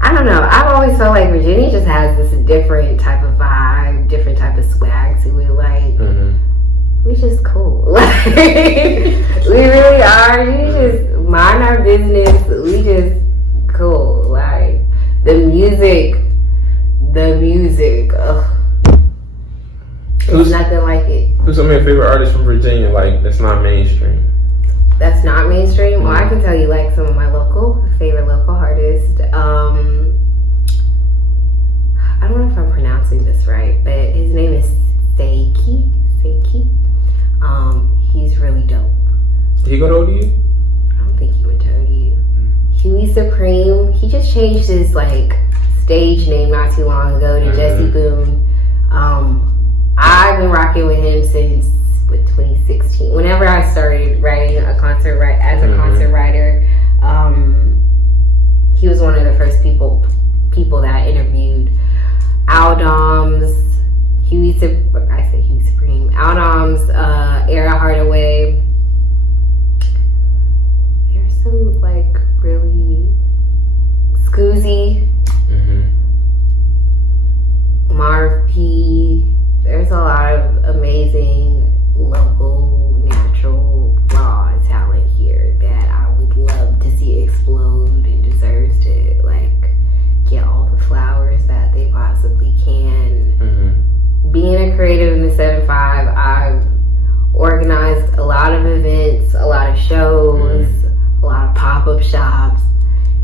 I don't know. I've always felt like Virginia just has this different type of vibe, different type of swag to it. Like, we just cool. Like, we really are. We just mind our business. We just cool. Like, the music. Ugh. There's nothing like it. Who's some of your favorite artists from Virginia? Like, that's not mainstream. That's not mainstream. Well, I can tell you like some of my favorite local artists. I don't know if I'm pronouncing this right, but his name is Seiki. He's really dope. Did he go to ODU? I don't think he went to ODU. Huey Supreme. He just changed his like stage name not too long ago to Jesse Boone. I've been rocking with him since 2016. Whenever I started writing a concert concert writer, he was one of the first people that I interviewed. Aldom's, Huey Supreme, Aldom's, Era Hardaway. There's some like really Scoozy, Marv P. There's a lot of amazing local, natural, raw talent here that I would love to see explode and deserves to like get all the flowers that they possibly can. Being a creative in the 7-5, I've organized a lot of events, a lot of shows, a lot of pop-up shops,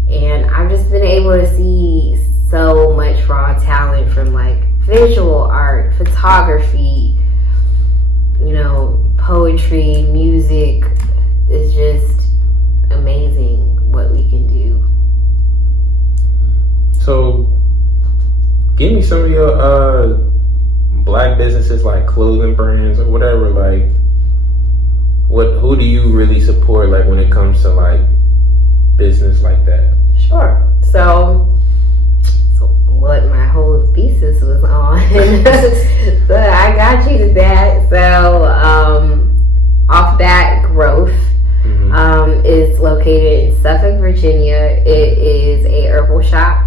and I've just been able to see so much raw talent from like visual art, photography, poetry, music. It's just amazing what we can do. So, give me some of your black businesses, like clothing brands or whatever. Like, who do you really support? Like when it comes to like business like that. Sure. So what my whole thesis was on. So I got you to that. So off that, Growth is located in Suffolk, Virginia. It is a herbal shop.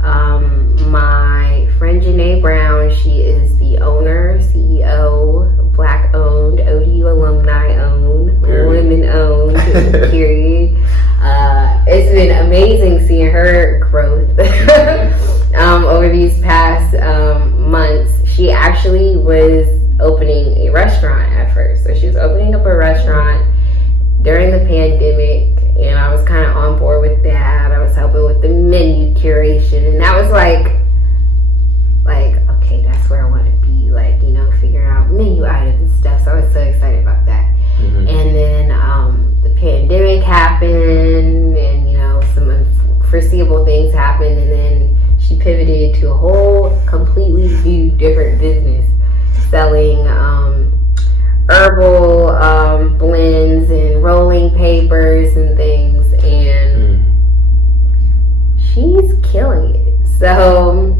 My friend Janae Brown, she is the owner, CEO, black owned, ODU alumni owned, women owned, period. It's been amazing seeing her growth over these past months. She actually was opening a restaurant at first. So she was opening up a restaurant during the pandemic, and I was kind of on board with that. I was helping with the menu curation, and that was like okay, that's where I want to be, like, figuring out menu items and stuff. So I was so excited about that. And then the pandemic happened, and some unforeseeable things happened, and then she pivoted to a whole completely new different business, selling herbal blends and rolling papers and things, and she's killing it. So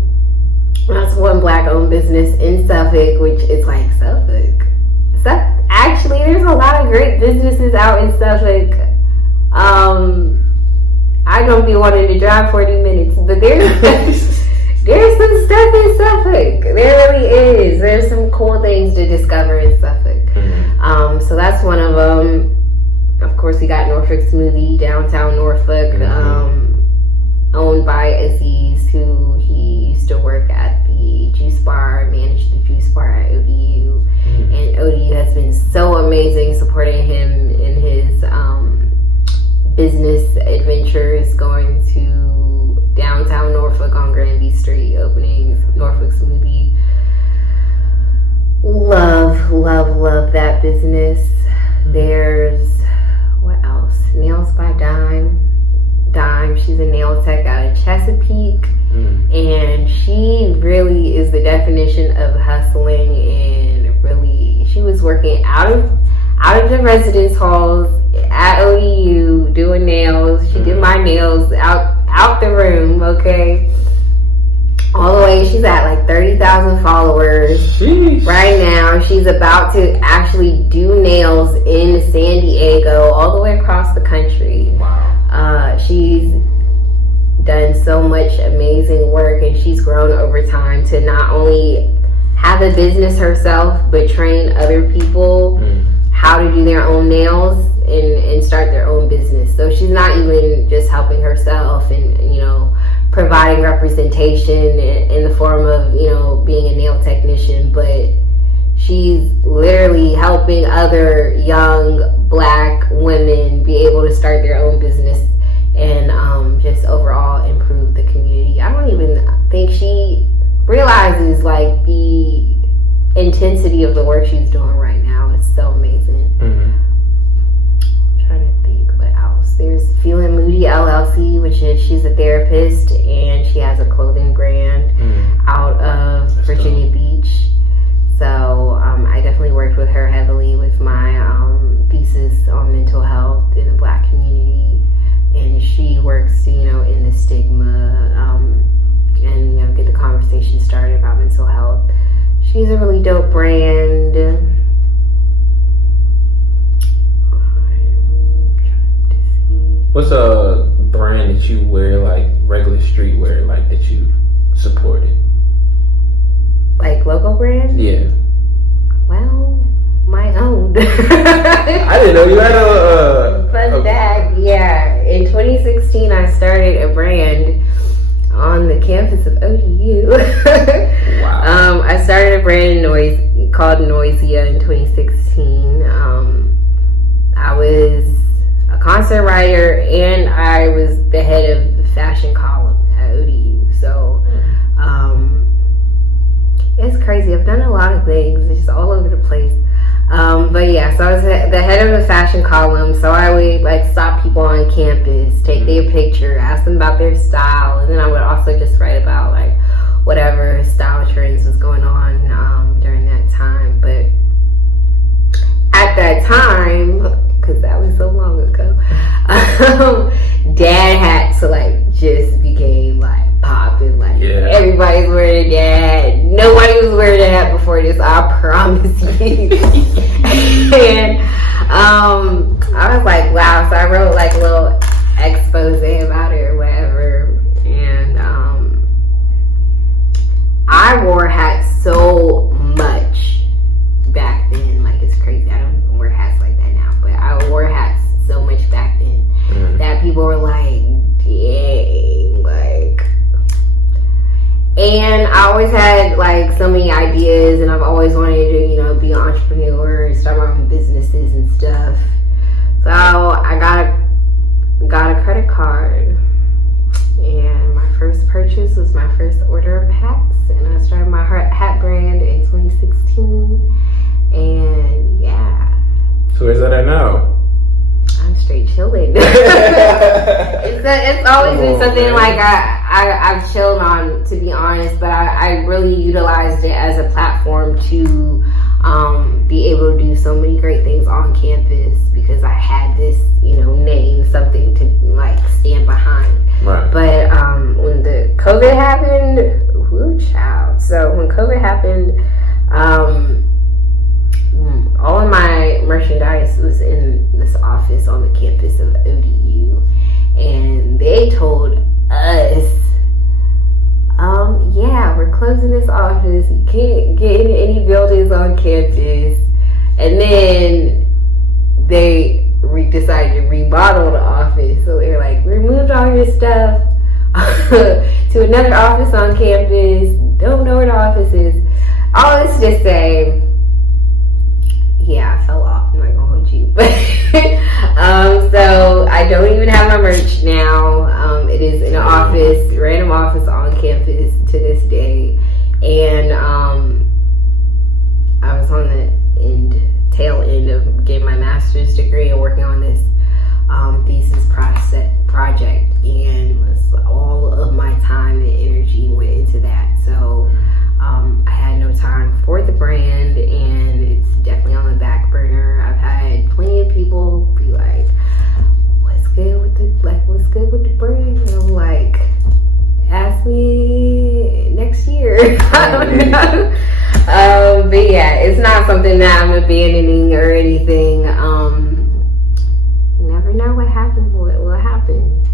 that's one black owned business in Suffolk, which is like Suffolk. Actually, there's a lot of great businesses out in Suffolk. I don't be wanting to drive 40 minutes, but there's some stuff in Suffolk. There really is. There's some cool things to discover in Suffolk. So that's one of them. Of course, we got Norfolk Smoothie, downtown Norfolk, owned by Aziz, who he used to work at the juice bar, managed the juice bar at ODU. And ODU has been so amazing supporting him in his business adventures, going to downtown Norfolk on Granby Street, opening Norfolk Smoothie. Love that business. There's, what else? Nails by Dime. She's a nail tech out of Chesapeake, and she really is the definition of hustling, and really, she was working out of the residence halls at ODU doing nails. She did my nails out the room, okay? All the way, she's at like 30,000 followers. Sheesh. Right now. She's about to actually do nails in San Diego, all the way across the country. Wow. She's done so much amazing work, and she's grown over time to not only have a business herself, but train other people how to do their own nails and start their own business. So she's not even just helping herself and providing representation in the form of being a nail technician, but she's literally helping other young Black women be able to start their own business and just overall improve the community. I don't even think she realizes like the intensity of the work she's doing right now. It's so amazing. I'm trying to think what else. There's Feeling Moody LLC, which is, she's a therapist and she has a clothing brand out of Virginia Beach. So I definitely worked with her heavily with my thesis on mental health in the Black community, and she works in the stigma and get the conversation started about mental health. She's a really dope brand. What's a brand that you wear, like regular streetwear, like that you supported? Like local brand? Yeah. Well, my own. I didn't know you had a fun fact. Yeah, in 2016, I started a brand on the campus of ODU. Wow. I started a brand called Noisia in 2016. I was a concert writer and I was the head of the fashion column at ODU. So it's crazy. I've done a lot of things. It's just all over the place. But yeah, so I was the head of the fashion column. So I would like stop people on campus, take their picture, ask them about their style, and then I would also just write about like whatever style trends was going on during that time. But at that time, because that was so long ago, Dad had to like just became like popping, like everybody's wearing a Dad. Nobody was wearing a hat before this, I promise you. And I was like, wow. So I wrote like a little expose about it or whatever, and I wore hats so much back then, like it's crazy. I don't wear hats like that now, but I wore hats so much back then that people were like, dang, like. And I always had like so many ideas, and I've always wanted to, be an entrepreneur and start my own businesses and stuff. So I got a credit card, and my first purchase was my first order of hats, and I started my hat brand in 2016. And yeah. So where's that at now? I'm straight chilling. It's always been something like I've chilled on, to be honest, but I really utilized it as a platform to be able to do so many great things on campus because I had this, name, something to like stand behind. Right. But when the COVID happened, whoo child. So when COVID happened, all of my merchandise was in this office on the campus of ODU, and they told us, yeah, we're closing this office. You can't get in any buildings on campus. And then they decided to remodel the office. So they were like, we moved all your stuff to another office on campus. Don't know where the office is. All this to say, yeah, I fell off. I'm not gonna hold you, but so I don't even have my merch now. It is in an office, random office on campus to this day, and I was on the tail end of getting my master's degree and working on this thesis project, and all of my time and energy went into that. it's not something that I'm abandoning or anything. Never know what happened. What will happen?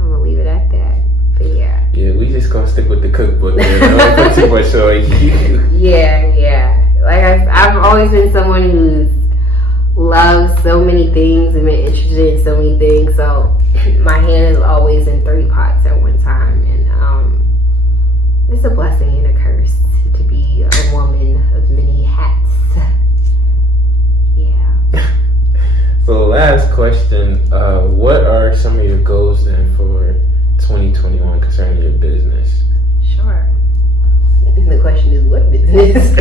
I'm gonna leave it at that. But yeah. Yeah, we just gonna stick with the cookbook. Don't put too much on you. Yeah. Like I've always been someone who's loved so many things and been interested in so many things. So my hand is always in 3 pots at one time, and it's a blessing and a curse to be a woman of many hats. Yeah. So last question, what are some of your goals then for 2021 concerning your business? Sure. The question is what business?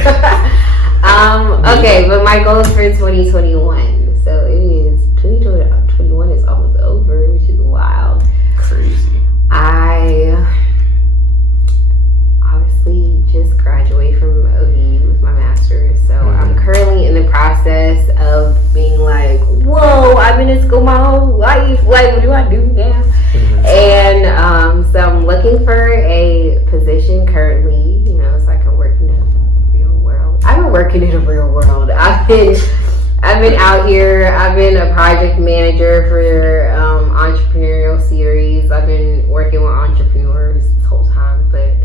Okay, but my goals for 2021. So it is 2021 is almost over, which is wild. Crazy. I obviously just graduated from OU with my master's, so I'm currently in the process of being like, whoa, I've been in school my whole life. Like, what do I do now? And so I'm looking for a position currently, you know, so I can work in the real world. I've been working in the real world. I've been out here. I've been a project manager for entrepreneurial series. I've been working with entrepreneurs this whole time, but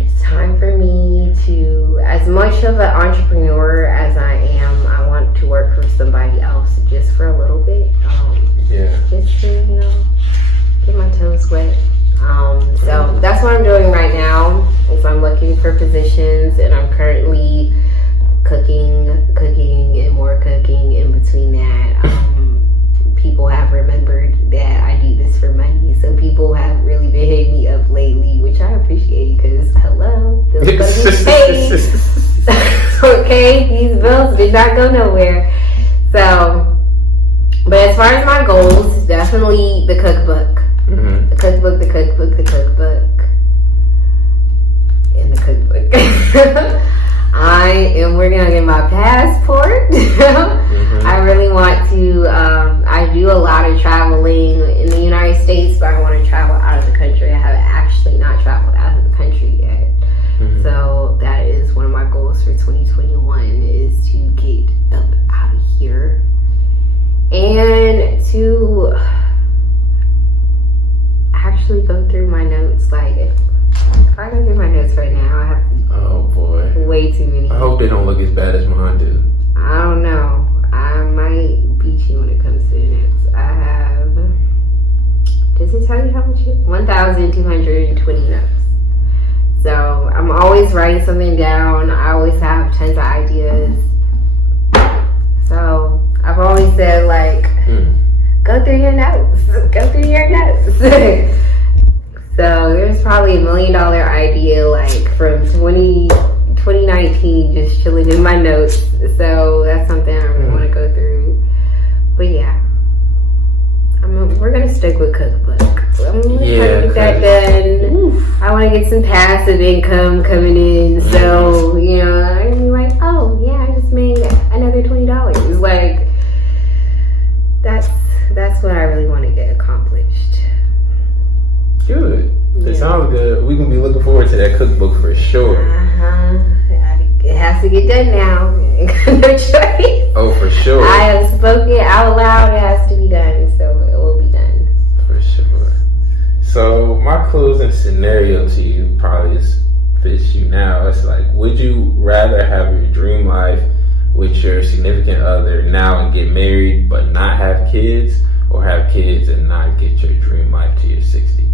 it's time for me to, as much of an entrepreneur as I am, I want to work for somebody else just for a little bit. Just to, you know, get my toes wet. So that's what I'm doing right now. Is I'm looking for positions, and I'm currently cooking, and more cooking in between that. People have remembered that I do this for money, so people have really been hitting me up lately, which I appreciate because hello, bills gonna be paid. Okay, these bills did not go nowhere. So, but as far as my goals, definitely the cookbook. The cookbook, and the cookbook. I am working on getting my passport. I really want to, I do a lot of traveling in the United States, but I want to travel out of the country. I haven't actually not traveled out of the country yet. So that is one of my goals for 2021 is to get up out of here. And to actually go through my notes. Like, if I go through my notes right now, I have way too many. I hope they don't look as bad as mine do. I don't know. I might beat you when it comes to the notes. I have, does it tell you how much? 1,220 notes. So I'm always writing something down. I always have tons of ideas. So I've always said, like, go through your notes. Go through your notes. So there's probably $1 million idea, like, from 2019 just chilling in my notes. So that's something I really want to go through. But yeah, we're going to stick with cookbook. I'm going to try to get that done. I want to get some passive income coming in. So, you know, I'm be like, oh, yeah, I just made another $20. Like, that's what I really want to get accomplished. Good. It sounds good. We're going to be looking forward to that cookbook for sure. It has to get done now. No choice. Oh, for sure. I have spoken out loud. It has to be done. So it will be done. For sure. So my closing scenario to you probably fits you now. It's like, would you rather have your dream life with your significant other now and get married but not have kids, or have kids and not get your dream life to your 60?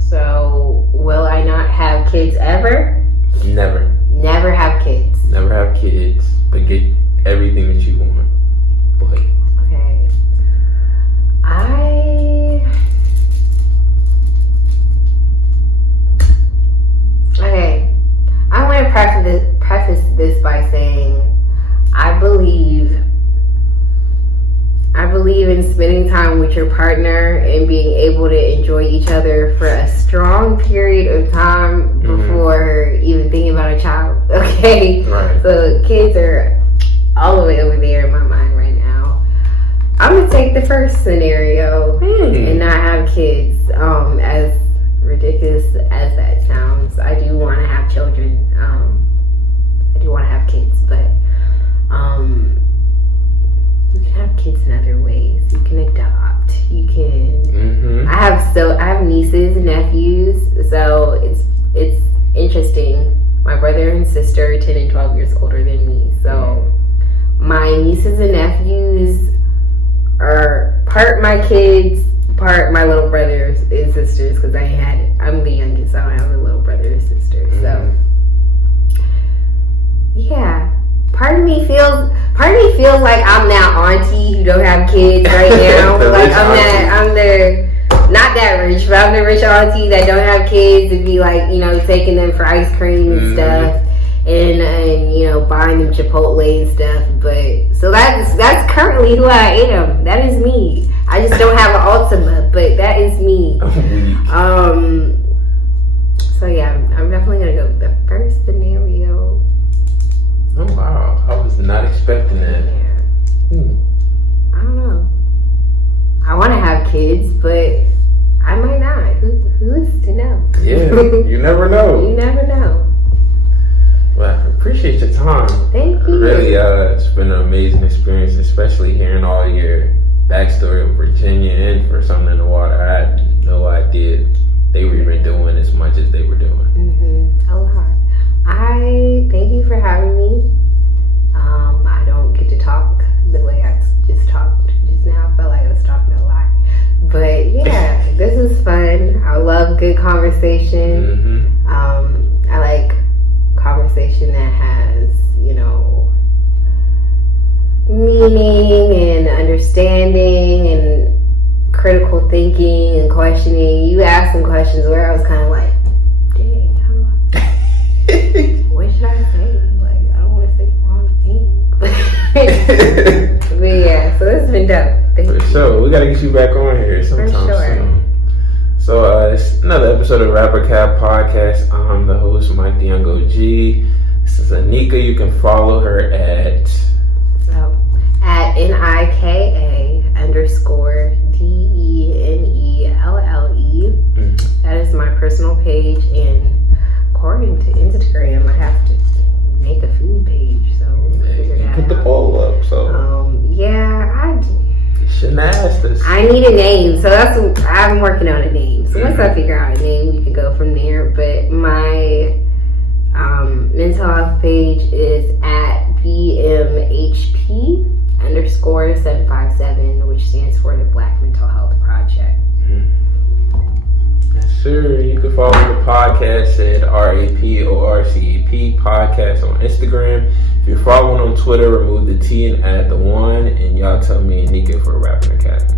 So will I not have kids ever? Never. Never have kids. Never have kids, but get everything that you want. Boy. Okay. I want to preface this by saying I believe in spending time with your partner and being able to enjoy each other for a strong period of time before even thinking about a child. Okay? Right. So kids are all the way over there in my mind right now. I'm going to take the first scenario and not have kids as ridiculous as that sounds, I do want to have children. I do want to have kids, but you can have kids in other ways. You can adopt. You can. I have nieces and nephews, so it's interesting. My brother and sister are 10 and 12 years older than me, so my nieces and nephews are part my kids, part my little brothers and sisters, because I'm the youngest. I don't have a little brother or sister. So yeah, part of me feels like I'm that auntie who don't have kids right now. Like I'm the not that rich, but I'm the rich auntie that don't have kids and be like, taking them for ice cream and stuff. And buying them Chipotle and stuff, but so that's currently who I am. That is me. I just don't have an Ultima, but that is me. So yeah, I'm definitely gonna go with the first scenario. Oh wow, I was not expecting that. Yeah. I don't know. I want to have kids, but I might not. Who's to know? Yeah, you never know. You never know. Well, I appreciate your time. Thank you. Really, it's been an amazing experience, especially hearing all your backstory of Virginia and for Something in the Water. I had no idea they were even doing as much as they were doing. A lot. I thank you for having me. I don't get to talk the way I just talked just now. I felt like I was talking a lot. But yeah, this is fun. I love good conversation. I like conversation that has, meaning and understanding and critical thinking and questioning. You asked some questions where I was kind of like, dang, what should I say? Like, I don't want to say the wrong thing. But yeah, so this has been dope. Thank you. Sure, we gotta get you back on here sometime soon. So it's another episode of Rapper Cap Podcast. I'm the host, Mike the Young OG. This is Anika. You can follow her at Nika_DENELLE. That is my personal page, and according to Instagram, I have to make a food page. So figure that out. Put the poll up. So yeah, you shouldn't have asked us. I need a name, so I'm working on a name. So once I figure out a name, we can go from there. But my mental health page is at BMHP_757, which stands for the Black Mental Health Project. Yes, sir. You can follow the podcast at RAPORCAP podcast on Instagram. If you're following on Twitter, remove the T and add the 1, and y'all tell me and Nika for Rapping Academy.